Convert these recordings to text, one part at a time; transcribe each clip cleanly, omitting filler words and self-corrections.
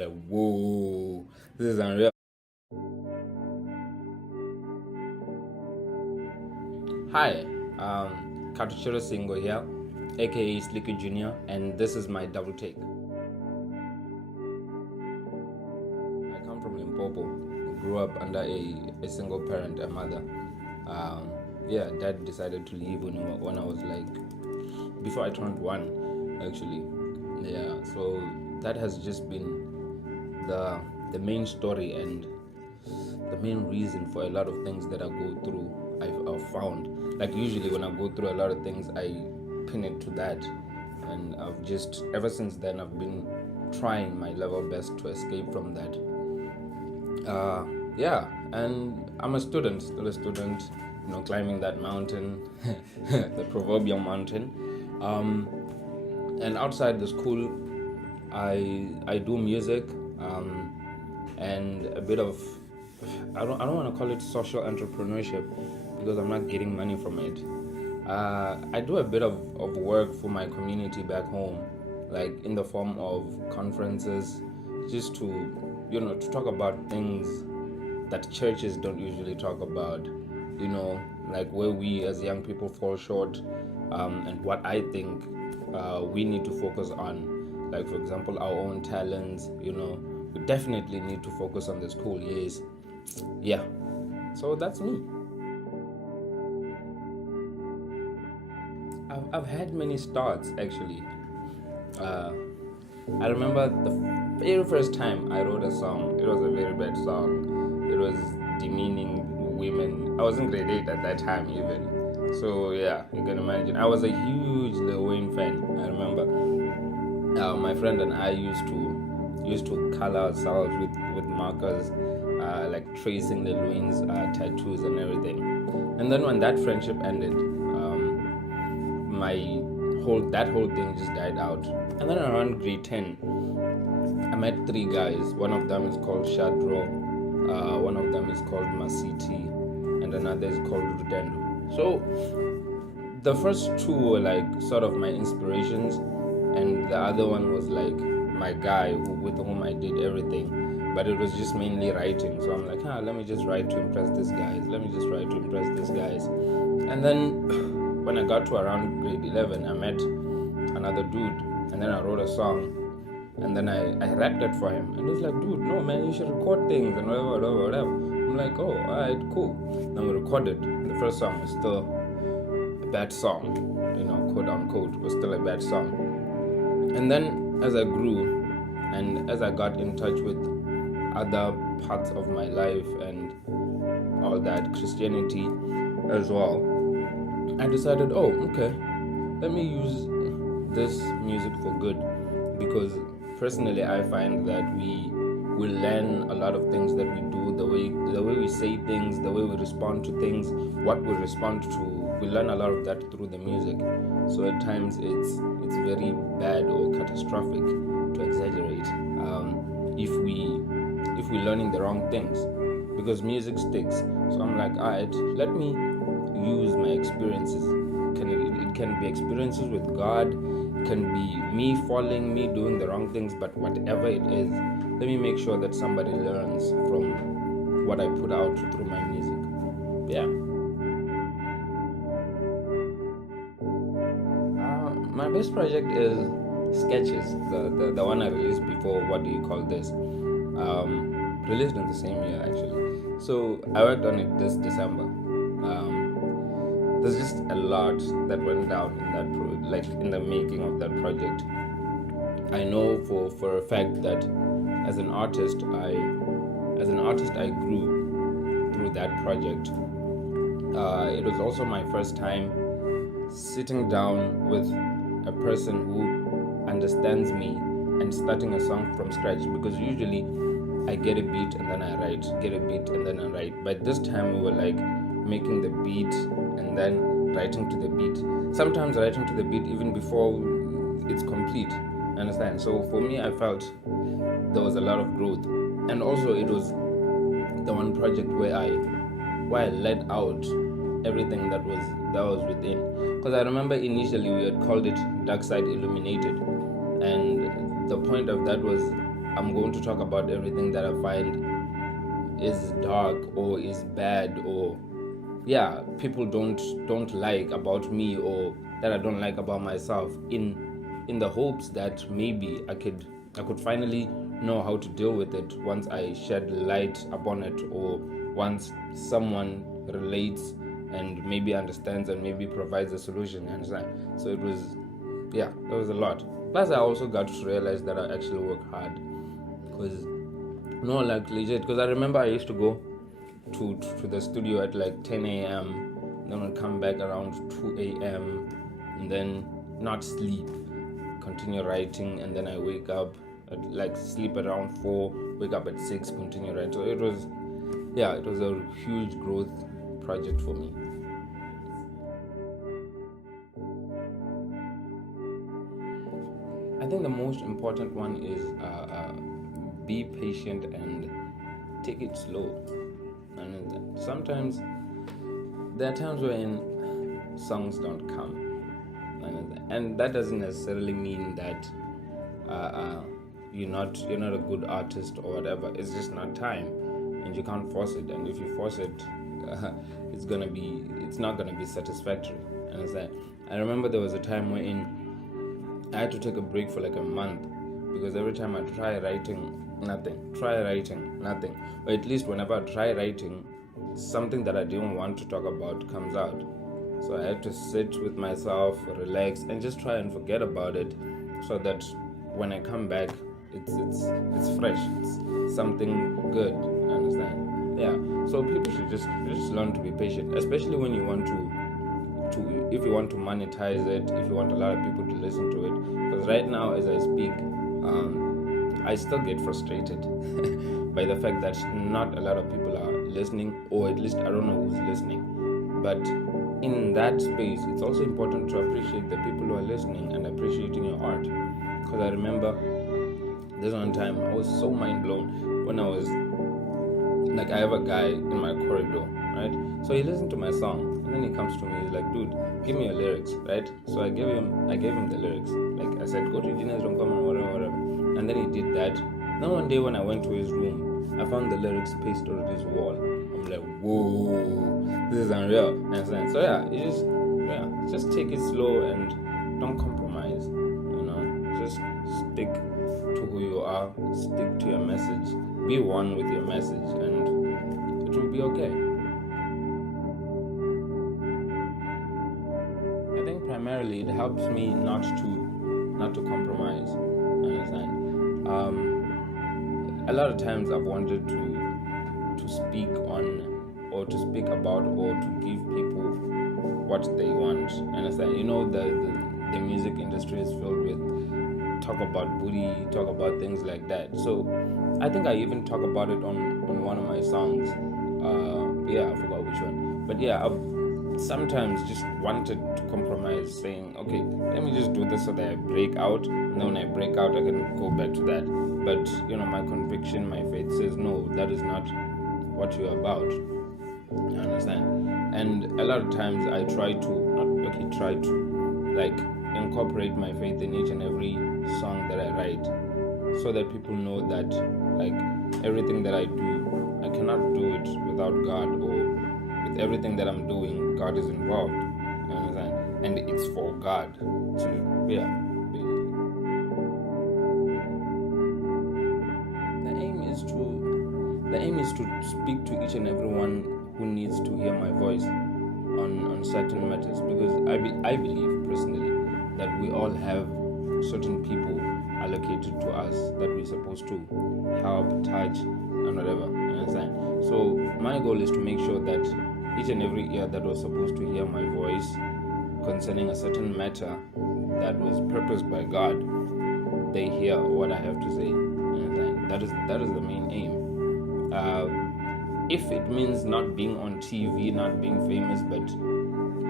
like, whoa, this is unreal. Hi, Katuchiro Singo here, aka Sleeky Junior, and this is my double take. I come from Limpopo, grew up under a single parent, a mother. Dad decided to leave when I was like, before I turned 1, actually. Yeah, so that has just been the main story and the main reason for a lot of things that I go through. I've found, like, usually when I go through a lot of things, I pin it to that, and I've just ever since then I've been trying my level best to escape from that. And I'm still a student, climbing that mountain, the proverbial mountain. And outside the school, I do music, and a bit of, I don't want to call it social entrepreneurship because I'm not getting money from it. I do a bit of work for my community back home, like in the form of conferences, just to talk about things that churches don't usually talk about, like where we as young people fall short, and what I think we need to focus on. Like, for example, our own talents, we definitely need to focus on the school years. Yeah, so that's me. I've had many starts, actually. I remember the very first time I wrote a song. It was a very bad song. It was demeaning women. I was in grade 8 at that time, even. So yeah, you can imagine. I was a huge Lil Wayne fan. I remember my friend and I used to color ourselves with markers, like tracing Lil Wayne's tattoos and everything. And then when that friendship ended, that whole thing just died out. And then around grade 10, I met 3 guys. One of them is called Shadro, one of them is called Masiti, and another is called Rudendo. So the first 2 were like sort of my inspirations, and the other one was like my guy with whom I did everything. But it was just mainly writing. So I'm like, let me just write to impress these guys. And then when I got to around grade 11, I met another dude, and then I wrote a song, and then I rapped it for him, and he's like, dude, no man, you should record things and whatever. I'm like, oh, alright, cool. Then we recorded. The first song was still a bad song, quote unquote, was still a bad song. And then as I grew and as I got in touch with other parts of my life and all that, Christianity as well, I decided, okay, let me use this music for good, because personally I find that we learn a lot of things that we do, the way we say things, the way we respond to things, what we respond to. We learn a lot of that through the music. So at times it's very bad or catastrophic to exaggerate if we learning the wrong things, because music sticks. So I'm like, alright, let me use my experiences. It can be experiences with God, it can be me falling, me doing the wrong things, but whatever it is, let me make sure that somebody learns from what I put out through my music. Yeah. My best project is Sketches, the one I released before. What do you call this? Released in the same year, actually. So I worked on it this December. There's just a lot that went down in that in the making of that project. I know for a fact that as an artist I grew through that project. It was also my first time sitting down with a person who understands me and starting a song from scratch, because usually I get a beat and then I write. But this time we were like making the beat and then writing to the beat. Sometimes writing to the beat even before it's complete. Understand? So for me, I felt there was a lot of growth, and also it was the one project where I let out everything that was within. Because I remember initially we had called it Dark Side Illuminated, and the point of that was I'm going to talk about everything that I find is dark or is bad, or people don't like about me, or that I don't like about myself, in the hopes that maybe I could finally know how to deal with it once I shed light upon it, or once someone relates and maybe understands and maybe provides a solution. You understand? So it was, there was a lot. Plus I also got to realize that I actually work hard, because no, like legit, because I remember I used to go to the studio at like 10 a.m. Then I'd come back around 2 a.m. and then not sleep, continue writing, and then I wake up, I'd like sleep around 4, wake up at 6, continue writing. So it was a huge growth project for me. I think the most important one is be patient and take it slow. And sometimes there are times when songs don't come, and that doesn't necessarily mean that you're not a good artist or whatever. It's just not time, and you can't force it. And if you force it, it's not gonna be satisfactory. Understand? I remember there was a time when I had to take a break for like a month, because every time I try writing, nothing. Or at least whenever I try writing, something that I didn't want to talk about comes out. So I had to sit with myself, relax, and just try and forget about it, so that when I come back, it's fresh. It's something good. Understand? Yeah. So people should just learn to be patient, especially when you want to if you want to monetize it, if you want a lot of people to listen to it. Because right now, as I speak, I still get frustrated by the fact that not a lot of people are listening, or at least I don't know who's listening. But in that space, it's also important to appreciate the people who are listening and appreciating your art. Because I remember this one time I was so mind blown when I was like, I have a guy in my corridor, right? So he listened to my song, and then he comes to me, he's like, dude, give me your lyrics, right? So I gave him the lyrics. Like I said, go to Genius, don't come and whatever. And then he did that. Then one day when I went to his room, I found the lyrics pasted on his wall. I'm like, whoa, this is unreal. Understand? So just take it slow and don't compromise. Just stick to who you are, stick to your message, be one with your message, and it will be okay. I think primarily it helps me not to compromise. Understand? A lot of times I've wanted to speak on, or to speak about, or to give people what they want. Understand? The music industry is filled with talk about booty, talk about things like that. So I think I even talk about it on one of my songs. I forgot which one. But I've sometimes just wanted to compromise, saying, okay, let me just do this so that I break out, and then when I break out, I can go back to that. But my conviction, my faith says, no, that is not what you're about. You understand? And a lot of times I try to like incorporate my faith in each and every song that I write, so that people know that, like, everything that I do, I cannot do it without God, or with everything that I'm doing, God is involved. You understand? And it's for God. So the aim is to speak to each and everyone who needs to hear my voice on certain matters, because I believe personally that we all have certain people allocated to us that we're supposed to help, touch, and whatever. You understand? So my goal is to make sure that each and every ear that was supposed to hear my voice concerning a certain matter that was purposed by God, they hear what I have to say. You understand? That is the main aim. If it means not being on TV, not being famous, but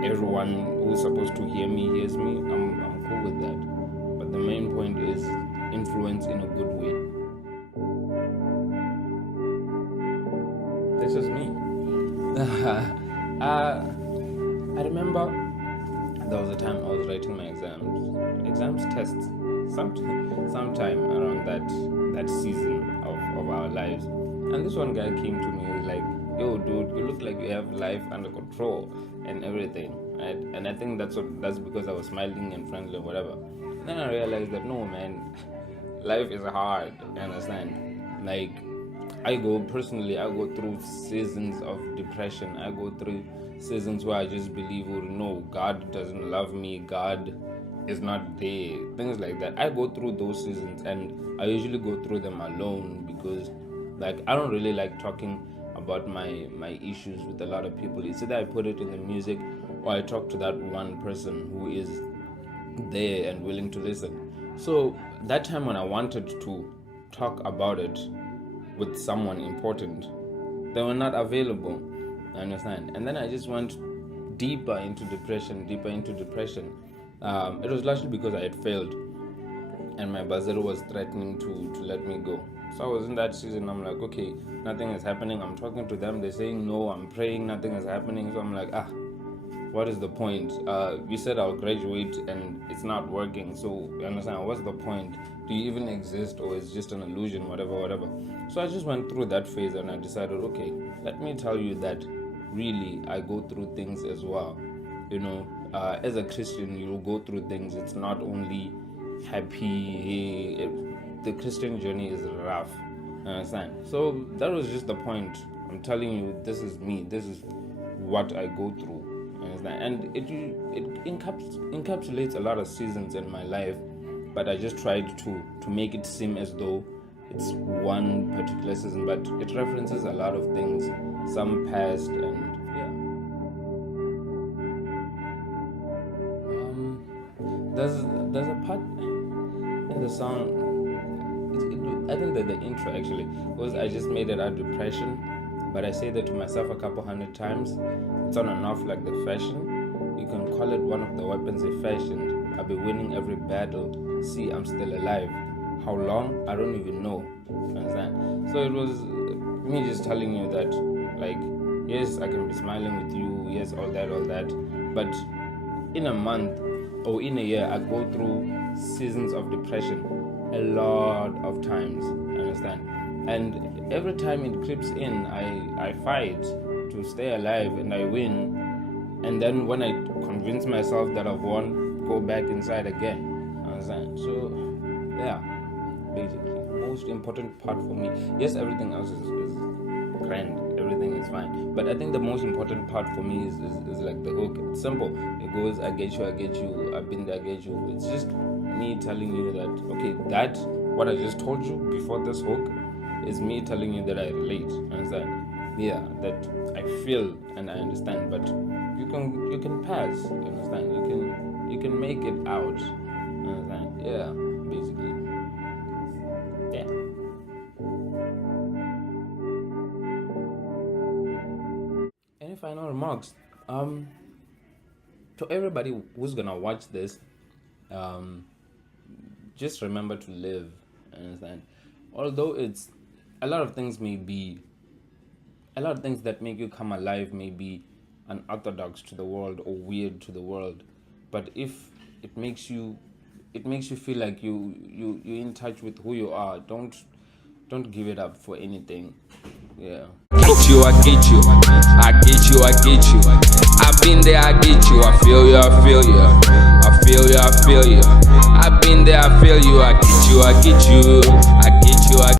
everyone who's supposed to hear me hears me, I'm cool with that. But the main point is influence in a good way. This is me. I remember there was a time I was writing my tests, sometime around that that season of our lives. And this one guy came to me and was like, yo dude, you look like you have life under control and everything, right? And I think that's because I was smiling and friendly or whatever. And then I realized that no man, life is hard, you understand? Like, I go through seasons of depression. I go through seasons where I just believe, oh no, God doesn't love me, God is not there, things like that. I go through those seasons, and I usually go through them alone because, like, I don't really like talking about my issues with a lot of people. It's either I put it in the music or I talk to that one person who is there and willing to listen. So that time when I wanted to talk about it with someone important, they were not available. I understand. And then I just went deeper into depression. It was largely because I had failed and my bazero was threatening to let me go. So I was in that season. I'm like, okay, nothing is happening. I'm talking to them, they're saying no. I'm praying, nothing is happening. So I'm like, what is the point? You said I'll graduate and it's not working. So you understand, what's the point? Do you even exist, or it's just an illusion? Whatever. So I just went through that phase and I decided, okay, let me tell you that really I go through things as well. As a Christian, you'll go through things. It's not only happy. The Christian journey is rough. Understand? So that was just the point. I'm telling you, this is me. This is what I go through. Understand? And it encapsulates a lot of seasons in my life. But I just tried to make it seem as though it's one particular season, but it references a lot of things, some past, and there's a part in the song. I think that the intro actually was, I just made it out depression, but I say that to myself a couple hundred times. It's on and off like the fashion. You can call it one of the weapons they fashioned. I'll be winning every battle. See, I'm still alive. How long? I don't even know. Understand? So it was me just telling you that, like, yes, I can be smiling with you, yes, all that, but in a month or in a year, I go through seasons of depression a lot of times. Understand? And every time it creeps in, I fight to stay alive and I win. And then when I convince myself that I've won, go back inside again. Understand? So yeah, basically most important part for me, yes, everything else is grand, everything is fine, but I think the most important part for me is like the hook. It's simple. It goes, I get you, I've been there, I get you. It's just me telling you that, okay, that what I just told you before this hook is me telling you that I relate. Understand? Yeah, that I feel and I understand, but you can pass. Understand? You can make it out. Understand? Yeah, basically. Yeah. Any final remarks? To everybody who's gonna watch this, just remember to live. Understand? Although it's a lot of things that make you come alive may be unorthodox to the world or weird to the world, but if it makes you feel like you're in touch with who you are, don't give it up for anything. Yeah. I get you. I've been there, I get you. I feel you. I've been there, I feel you. I get you.